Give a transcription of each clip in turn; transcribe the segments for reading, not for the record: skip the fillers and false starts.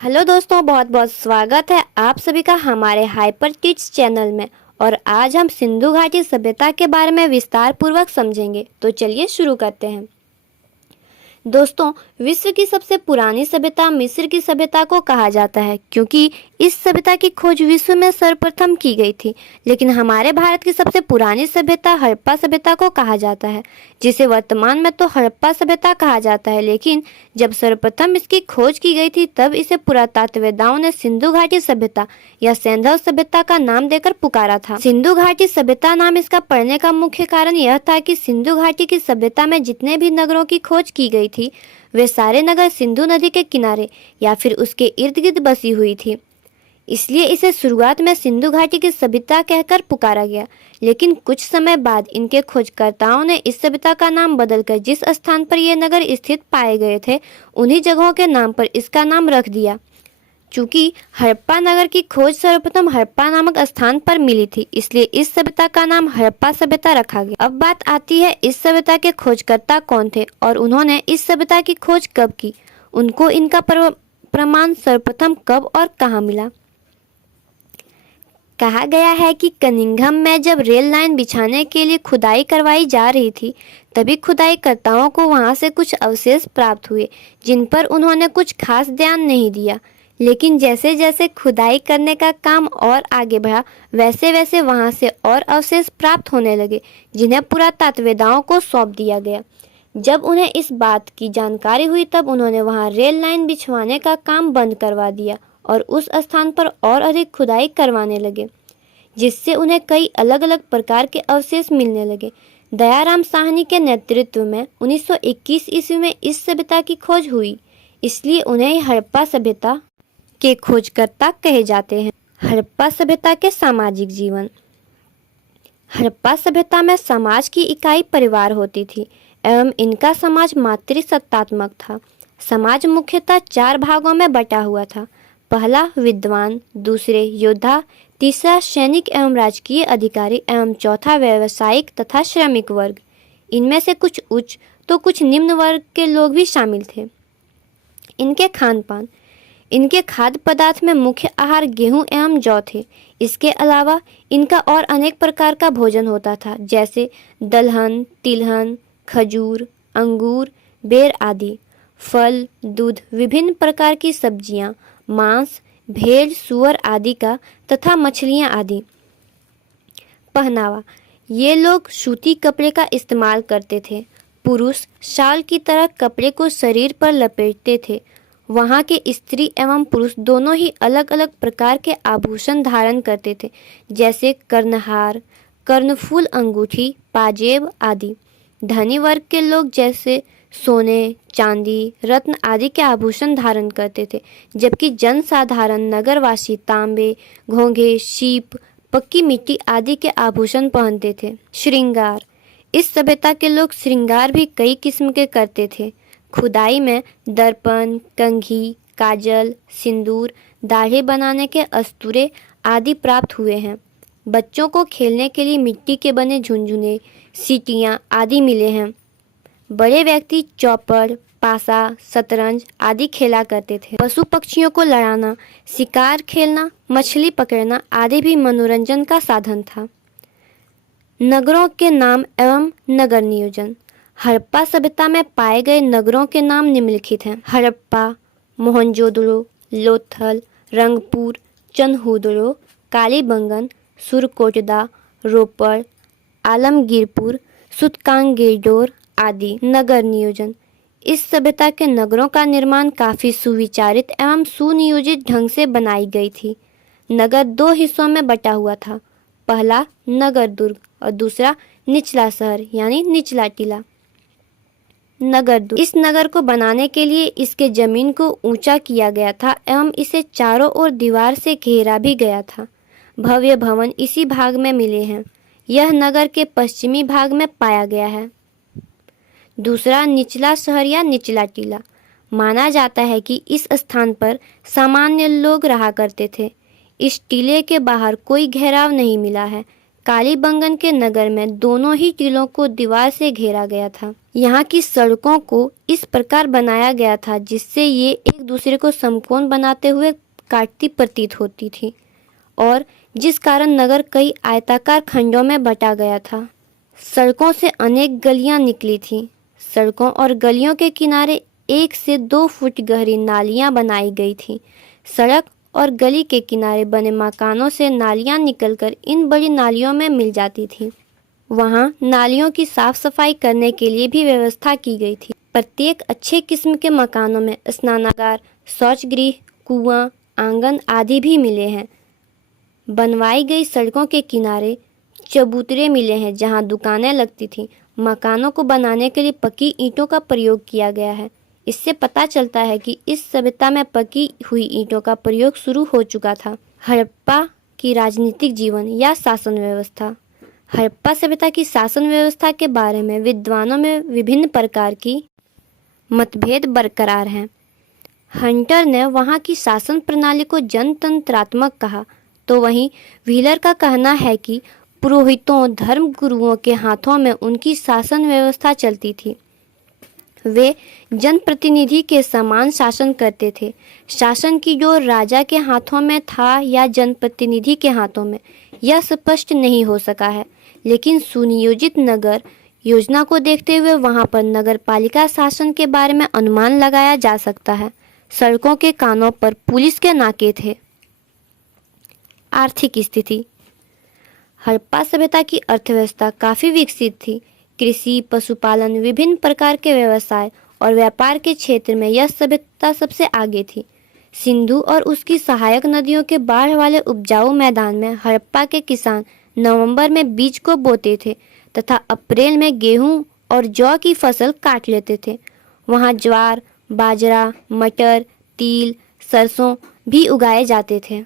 Hello दोस्तों, बहुत बहुत स्वागत है आप सभी का हमारे हाइपर किड्स चैनल में। और आज हम सिंधु घाटी सभ्यता के बारे में विस्तार पूर्वक समझेंगे। तो चलिए शुरू करते हैं। दोस्तों, विश्व की सबसे पुरानी सभ्यता मिस्र की सभ्यता को कहा जाता है, क्योंकि इस सभ्यता की खोज विश्व में सर्वप्रथम की गई थी। लेकिन हमारे भारत की सबसे पुरानी सभ्यता हड़प्पा सभ्यता को कहा जाता है, जिसे वर्तमान में तो हड़प्पा सभ्यता कहा जाता है। लेकिन जब सर्वप्रथम इसकी खोज की गई थी, तब इसे पुरातत्ववेदाओं ने सिंधु घाटी सभ्यता या सैंधव सभ्यता का नाम देकर पुकारा था। सिंधु घाटी सभ्यता नाम इसका पड़ने का मुख्य कारण यह था कि सिंधु घाटी की सभ्यता में जितने भी नगरों की खोज की गई थी, वे सारे नगर सिंधु नदी के किनारे या फिर उसके इर्द गिर्द बसी हुई थी। इसलिए इसे शुरुआत में सिंधु घाटी की सभ्यता कहकर पुकारा गया। लेकिन कुछ समय बाद इनके खोजकर्ताओं ने इस सभ्यता का नाम बदलकर जिस स्थान पर ये नगर स्थित पाए गए थे, उन्हीं जगहों के नाम पर इसका नाम रख दिया। चूंकि हड़प्पा नगर की खोज सर्वप्रथम हड़प्पा नामक स्थान पर मिली थी, इसलिए इस सभ्यता का नाम हड़प्पा सभ्यता रखा गया। अब बात आती है इस सभ्यता के खोजकर्ता कौन थे और उन्होंने इस सभ्यता की खोज कब की, उनको इनका प्रमाण सर्वप्रथम कब और कहाँ मिला। कहा गया है कि कनिंघम में जब रेल लाइन बिछाने के लिए खुदाई करवाई जा रही थी, तभी खुदाईकर्ताओं को वहां से कुछ अवशेष प्राप्त हुए, जिन पर उन्होंने कुछ खास ध्यान नहीं दिया। लेकिन जैसे जैसे खुदाई करने का काम और आगे बढ़ा, वैसे वैसे वहां से और अवशेष प्राप्त होने लगे, जिन्हें पुरातत्ववेदाओं को सौंप दिया गया। जब उन्हें इस बात की जानकारी हुई, तब उन्होंने वहां रेल लाइन बिछवाने का काम बंद करवा दिया और उस स्थान पर और अधिक खुदाई करवाने लगे, जिससे उन्हें कई अलग अलग प्रकार के अवशेष मिलने लगे। दयाराम साहनी के नेतृत्व में 1921 ईस्वी में इस सभ्यता की खोज हुई, इसलिए उन्हें हड़प्पा सभ्यता के खोजकर्ता कहे जाते हैं। हड़प्पा सभ्यता के सामाजिक जीवन। हड़प्पा सभ्यता में समाज की इकाई परिवार होती थी एवं इनका समाज मातृसत्तात्मक था। समाज मुख्यतः 4 भागों में बटा हुआ था। पहला विद्वान, दूसरे योद्धा, तीसरा सैनिक एवं राजकीय अधिकारी एवं चौथा व्यावसायिक तथा श्रमिक वर्ग। इनमें से कुछ उच्च तो कुछ निम्न वर्ग के लोग भी शामिल थे। इनके खान पान। इनके खाद्य पदार्थ में मुख्य आहार गेहूं एवं जौ थे। इसके अलावा इनका और अनेक प्रकार का भोजन होता था, जैसे दलहन, तिलहन, खजूर, अंगूर, बेर आदि, फल, दूध, विभिन्न प्रकार की सब्जियां, मांस, भेड़, सुअर आदि का तथा मछलियां आदि। पहनावा। ये लोग सूती कपड़े का इस्तेमाल करते थे। पुरुष शाल की तरह कपड़े को शरीर पर लपेटते थे। वहाँ के स्त्री एवं पुरुष दोनों ही अलग अलग प्रकार के आभूषण धारण करते थे, जैसे कर्णहार, कर्णफूल, अंगूठी, पाजेब आदि। धनी वर्ग के लोग जैसे सोने, चांदी, रत्न आदि के आभूषण धारण करते थे, जबकि जनसाधारण नगरवासी तांबे, घोंघे, सीप, पक्की मिट्टी आदि के आभूषण पहनते थे। श्रृंगार। इस सभ्यता के लोग श्रृंगार भी कई किस्म के करते थे। खुदाई में दर्पण, कंघी, काजल, सिंदूर, दाढ़ी बनाने के अस्तूरे आदि प्राप्त हुए हैं। बच्चों को खेलने के लिए मिट्टी के बने झुनझुने, सीटियाँ आदि मिले हैं। बड़े व्यक्ति चौपड़, पासा, शतरंज आदि खेला करते थे। पशु पक्षियों को लड़ाना, शिकार खेलना, मछली पकड़ना आदि भी मनोरंजन का साधन था। नगरों के नाम एवं नगर नियोजन। हड़प्पा सभ्यता में पाए गए नगरों के नाम निम्नलिखित हैं। हड़प्पा, मोहनजोदड़ो, लोथल, रंगपुर, चंदहुदड़ो, कालीबंगन, सुरकोटदा, रोपड़, आलमगीरपुर, सुतकांगेडोर आदि। नगर नियोजन। इस सभ्यता के नगरों का निर्माण काफी सुविचारित एवं सुनियोजित ढंग से बनाई गई थी। नगर 2 हिस्सों में बटा हुआ था। पहला नगर दुर्ग और दूसरा निचला शहर यानी निचला टीला। नगर दुर्ग। इस नगर को बनाने के लिए इसके जमीन को ऊंचा किया गया था एवं इसे चारों ओर दीवार से घेरा भी गया था। भव्य भवन इसी भाग में मिले हैं। यह नगर के पश्चिमी भाग में पाया गया है। दूसरा निचला शहर या निचला टीला। माना जाता है कि इस स्थान पर सामान्य लोग रहा करते थे। इस टीले के बाहर कोई घेराव नहीं मिला है। कालीबंगन के नगर में दोनों ही टीलों को दीवार से घेरा गया था। यहाँ की सड़कों को इस प्रकार बनाया गया था जिससे ये एक दूसरे को समकोण बनाते हुए काटती प्रतीत होती थी और जिस कारण नगर कई आयताकार खंडों में बंटा गया था। सड़कों से अनेक गलियां निकली थीं। सड़कों और गलियों के किनारे 1 से 2 फुट गहरी नालियां बनाई गई थीं। सड़क और गली के किनारे बने मकानों से नालियां निकलकर इन बड़ी नालियों में मिल जाती थीं। वहां नालियों की साफ सफाई करने के लिए भी व्यवस्था की गई थी। प्रत्येक अच्छे किस्म के मकानों में स्नानागार, शौचगृह, कुआं, आंगन आदि भी मिले हैं। बनवाई गई सड़कों के किनारे चबूतरे मिले हैं जहां दुकानें लगती थीं। मकानों को बनाने के लिए पक्की ईंटों का प्रयोग किया गया है। इससे पता चलता है कि इस सभ्यता में पकी हुई ईंटों का प्रयोग शुरू हो चुका था। हड़प्पा की राजनीतिक जीवन या शासन व्यवस्था। हड़प्पा सभ्यता की शासन व्यवस्था के बारे में विद्वानों में विभिन्न प्रकार की मतभेद बरकरार हैं। हंटर ने वहाँ की शासन प्रणाली को जनतंत्रात्मक कहा, तो वहीं व्हीलर का कहना है कि पुरोहितों, धर्म गुरुओं के हाथों में उनकी शासन व्यवस्था चलती थी। वे जनप्रतिनिधि के समान शासन करते थे। शासन की जो राजा के हाथों में था या जनप्रतिनिधि के हाथों में, यह स्पष्ट नहीं हो सका है, लेकिन सुनियोजित नगर योजना को देखते हुए वहां पर नगरपालिका शासन के बारे में अनुमान लगाया जा सकता है। सड़कों के कानों पर पुलिस के नाके थे। आर्थिक स्थिति। हड़प्पा सभ्यता की अर्थव्यवस्था काफ़ी विकसित थी। कृषि, पशुपालन, विभिन्न प्रकार के व्यवसाय और व्यापार के क्षेत्र में यह सभ्यता सबसे आगे थी। सिंधु और उसकी सहायक नदियों के बाढ़ वाले उपजाऊ मैदान में हड़प्पा के किसान नवंबर में बीज को बोते थे तथा अप्रैल में गेहूं और जौ की फसल काट लेते थे। वहां ज्वार, बाजरा, मटर, तिल, सरसों भी उगाए जाते थे।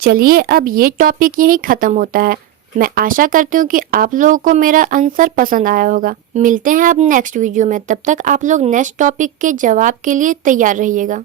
चलिए अब ये टॉपिक यहीं ख़त्म होता है। मैं आशा करती हूँ कि आप लोगों को मेरा आंसर पसंद आया होगा। मिलते हैं अब नेक्स्ट वीडियो में। तब तक आप लोग नेक्स्ट टॉपिक के जवाब के लिए तैयार रहिएगा।